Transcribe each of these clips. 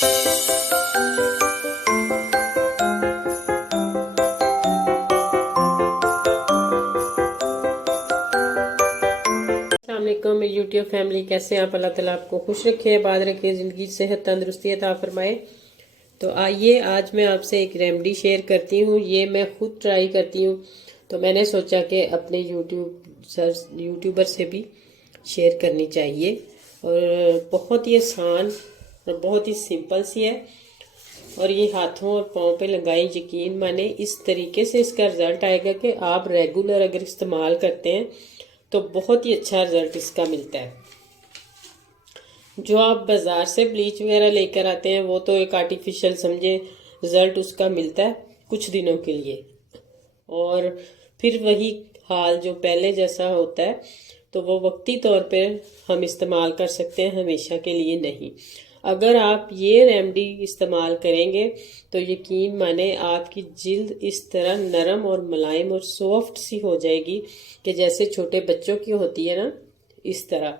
अस्सलामुअलैकुम मेरी YouTube family, कैसे हैं आप? अल्लाह ताला आपको खुश रखे, आबाद रखे, ज़िंदगी सेहत तंदुरुस्ती अता फरमाए। तो आइए आज मैं आपसे एक रेमेडी शेयर करती हूँ। ये मैं खुद ट्राई करती हूँ, तो मैंने सोचा कि अपने यूट्यूबर से भी शेयर करनी चाहिए। और बहुत ही आसान और बहुत ही सिंपल सी है, और ये हाथों और पाँव पे लगाई, यकीन माने इस तरीके से इसका रिज़ल्ट आएगा कि आप रेगुलर अगर इस्तेमाल करते हैं तो बहुत ही अच्छा रिजल्ट इसका मिलता है। जो आप बाज़ार से ब्लीच वगैरह लेकर आते हैं वो तो एक आर्टिफिशियल समझे, रिज़ल्ट उसका मिलता है कुछ दिनों के लिए, और फिर वही हाल जो पहले जैसा होता है, तो वो वक्ती तौर पे हम इस्तेमाल कर सकते हैं, हमेशा के लिए नहीं। अगर आप ये रेमेडी इस्तेमाल करेंगे तो यकीन माने आपकी जिल्द इस तरह नरम और मुलायम और सॉफ्ट सी हो जाएगी कि जैसे छोटे बच्चों की होती है ना, इस तरह।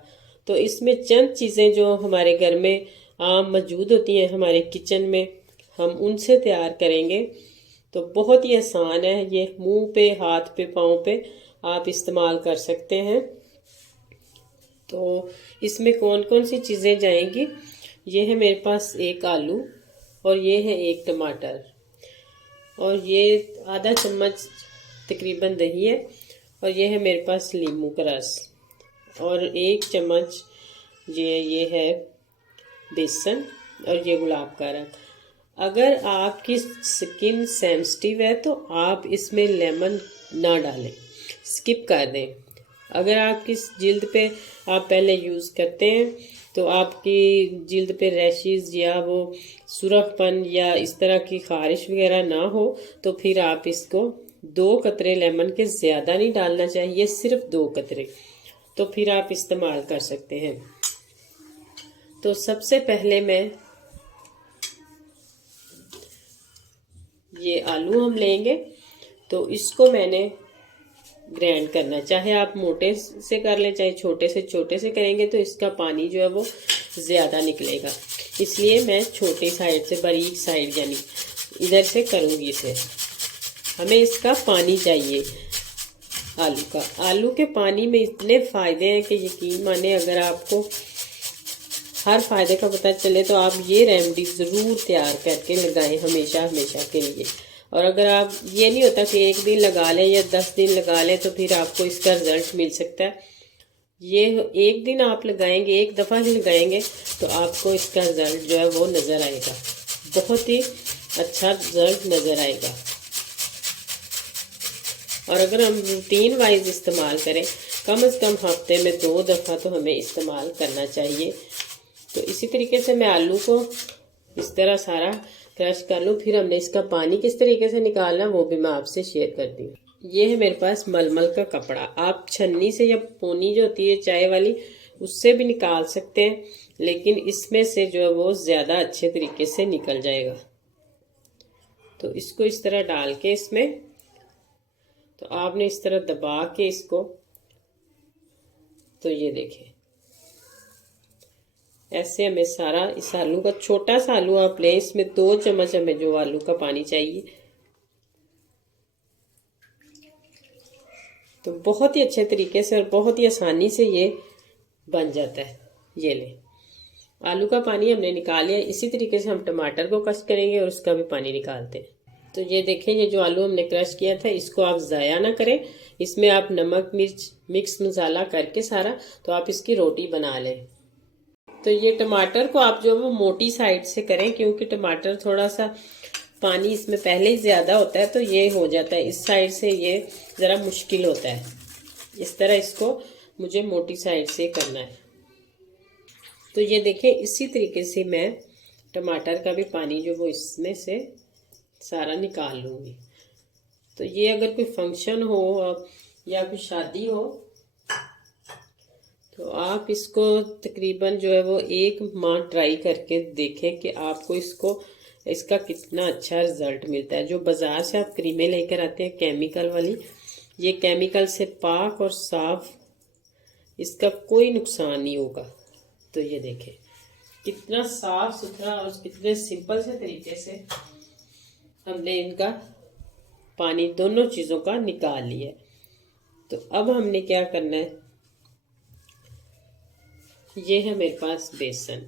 तो इसमें चंद चीज़ें जो हमारे घर में आम मौजूद होती हैं, हमारे किचन में, हम उनसे तैयार करेंगे तो बहुत ही आसान है। ये मुंह पे, हाथ पे, पाँव पे आप इस्तेमाल कर सकते हैं। तो इसमें कौन कौन सी चीज़ें जाएंगी? ये है मेरे पास एक आलू, और ये है एक टमाटर, और ये आधा चम्मच तकरीबन दही है, और ये है मेरे पास नींबू का रस, और एक चम्मच ये है बेसन, और ये गुलाब का रंग। अगर आपकी स्किन सेंसिटिव है तो आप इसमें लेमन ना डालें, स्किप कर दें। अगर आपकी जिल्द पे आप पहले यूज़ करते हैं तो आपकी जिल्द पे रैशेज़ या वो सुरखपन या इस तरह की खारिश वगैरह ना हो, तो फिर आप इसको 2 कतरे लेमन के ज़्यादा नहीं डालना चाहिए, सिर्फ 2 कतरे, तो फिर आप इस्तेमाल कर सकते हैं। तो सबसे पहले मैं ये आलू हम लेंगे, तो इसको मैंने ग्राइंड करना, चाहे आप मोटे से कर लें चाहे छोटे से करेंगे तो इसका पानी जो है वो ज़्यादा निकलेगा, इसलिए मैं छोटी साइड से, बारीक साइड यानी इधर से करूँगी इसे। हमें इसका पानी चाहिए आलू का। आलू के पानी में इतने फ़ायदे हैं कि यकीन माने अगर आपको हर फ़ायदे का पता चले तो आप ये रेमेडी ज़रूर तैयार करके लगाएं, हमेशा हमेशा के लिए। और अगर आप, ये नहीं होता कि एक दिन लगा लें या 10 दिन लगा लें तो फिर आपको इसका रिजल्ट मिल सकता है। ये एक दिन आप लगाएंगे, एक दफ़ा ही लगाएंगे तो आपको इसका रिजल्ट जो है वो नज़र आएगा, बहुत ही अच्छा रिजल्ट नज़र आएगा। और अगर हम रूटीन वाइज इस्तेमाल करें, कम से कम हफ्ते में 2 दफ़ा तो हमें इस्तेमाल करना चाहिए। तो इसी तरीके से मैं आलू को इस तरह सारा क्रश कर लूँ, फिर हमने इसका पानी किस तरीके से निकालना वो भी मैं आपसे शेयर करती हूँ। ये है मेरे पास मलमल का कपड़ा, आप छन्नी से या पोनी जो होती है चाय वाली, उससे भी निकाल सकते हैं, लेकिन इसमें से जो है वो ज़्यादा अच्छे तरीके से निकल जाएगा। तो इसको इस तरह डाल के इसमें, तो आपने इस तरह दबा के इसको, तो ये देखें ऐसे हमें सारा इस आलू का, छोटा सा आलू आप लें, इसमें 2 चम्मच हमें जो आलू का पानी चाहिए, तो बहुत ही अच्छे तरीके से और बहुत ही आसानी से ये बन जाता है। ये ले, आलू का पानी हमने निकाल लिया। इसी तरीके से हम टमाटर को क्रश करेंगे और उसका भी पानी निकालते हैं। तो ये देखें, ये जो आलू हमने क्रश किया था इसको आप ज़ाया ना करें, इसमें आप नमक मिर्च मिक्स मसाला करके सारा, तो आप इसकी रोटी बना लें। तो ये टमाटर को आप जो वो मोटी साइड से करें, क्योंकि टमाटर थोड़ा सा पानी इसमें पहले ही ज़्यादा होता है, तो ये हो जाता है इस साइड से, ये ज़रा मुश्किल होता है। इस तरह इसको मुझे मोटी साइड से करना है। तो ये देखें, इसी तरीके से मैं टमाटर का भी पानी जो वो इसमें से सारा निकाल लूँगी। तो ये अगर कोई फंक्शन हो या कोई शादी हो तो आप इसको तकरीबन जो है वो 1 माह ट्राई करके देखें कि आपको इसका कितना अच्छा रिजल्ट मिलता है। जो बाज़ार से आप क्रीमें लेकर आते हैं केमिकल वाली, ये केमिकल से पाक और साफ, इसका कोई नुकसान नहीं होगा। तो ये देखें, कितना साफ सुथरा और कितने सिंपल से तरीके से हमने इनका पानी दोनों चीज़ों का निकाल लिया। तो अब हमने क्या करना है, ये है मेरे पास बेसन।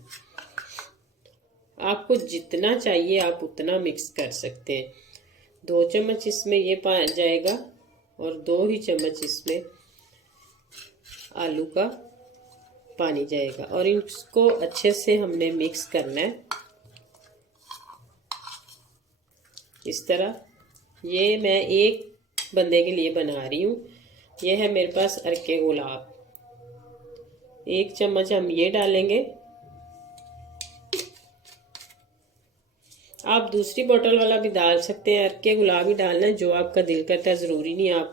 आपको जितना चाहिए आप उतना मिक्स कर सकते हैं। 2 चम्मच इसमें ये पा जाएगा और 2 ही चम्मच इसमें आलू का पानी जाएगा और इसको अच्छे से हमने मिक्स करना है इस तरह। ये मैं एक बंदे के लिए बना रही हूँ। ये है मेरे पास अरके गुलाब, 1 चम्मच हम ये डालेंगे। आप दूसरी बोतल वाला भी डाल सकते हैं, अरके गुलाब ही डालना है, जो आपका दिल करता है। ज़रूरी नहीं आप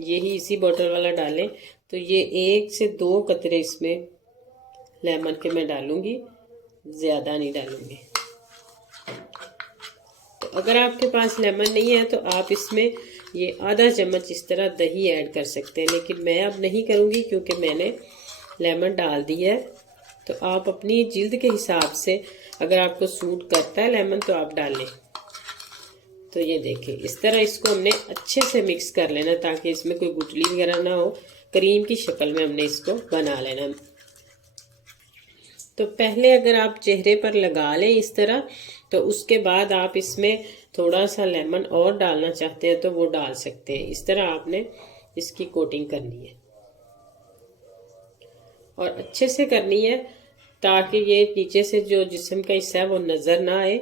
यही इसी बोतल वाला डालें। तो ये 1 से 2 कतरे इसमें लेमन के मैं डालूंगी, ज़्यादा नहीं डालूंगी। तो अगर आपके पास लेमन नहीं है तो आप इसमें ये आधा चम्मच इस तरह दही ऐड कर सकते हैं, लेकिन मैं अब नहीं करूँगी क्योंकि मैंने लेमन डाल दिया है। तो आप अपनी जिल्द के हिसाब से अगर आपको सूट करता है लेमन तो आप डालें। तो ये देखिए इस तरह इसको हमने अच्छे से मिक्स कर लेना ताकि इसमें कोई गुठली वगैरह ना हो। क्रीम की शक्ल में हमने इसको बना लेना। तो पहले अगर आप चेहरे पर लगा लें इस तरह, तो उसके बाद आप इसमें थोड़ा सा लेमन और डालना चाहते हैं तो वो डाल सकते हैं। इस तरह आपने इसकी कोटिंग करनी है और अच्छे से करनी है ताकि ये नीचे से जो जिस्म का हिस्सा है वो नज़र ना आए।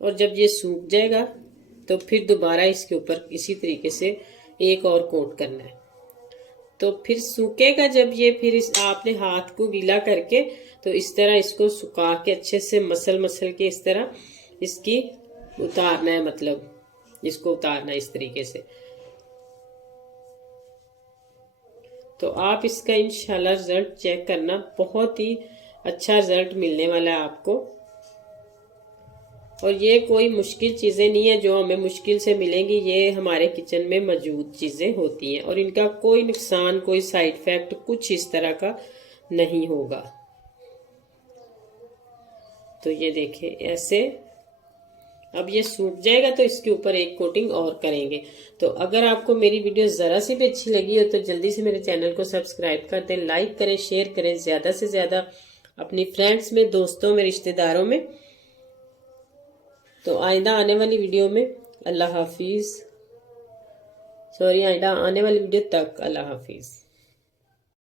और जब ये सूख जाएगा तो फिर दोबारा इसके ऊपर इसी तरीके से एक और कोट करना है। तो फिर सूखेगा जब ये, फिर इस आपने हाथ को गीला करके तो इस तरह इसको सुखा के अच्छे से मसल मसल के इस तरह इसकी उतारना है, मतलब इसको उतारना है इस तरीके से। तो आप इसका इंशाल्लाह रिजल्ट चेक करना, बहुत ही अच्छा रिजल्ट मिलने वाला है आपको। और ये कोई मुश्किल चीज़ें नहीं है जो हमें मुश्किल से मिलेंगी, ये हमारे किचन में मौजूद चीज़ें होती हैं और इनका कोई नुकसान, कोई साइड इफेक्ट कुछ इस तरह का नहीं होगा। तो ये देखिए ऐसे अब ये सूख जाएगा तो इसके ऊपर एक कोटिंग और करेंगे। तो अगर आपको मेरी वीडियो ज़रा सी भी अच्छी लगी हो तो जल्दी से मेरे चैनल को सब्सक्राइब कर दें, लाइक करें, शेयर करें ज़्यादा से ज़्यादा अपनी फ्रेंड्स में, दोस्तों में, रिश्तेदारों में। तो आइंदा आने वाली वीडियो में अल्लाह हाफिज़, आइंदा आने वाली वीडियो तक अल्लाह हाफिज़।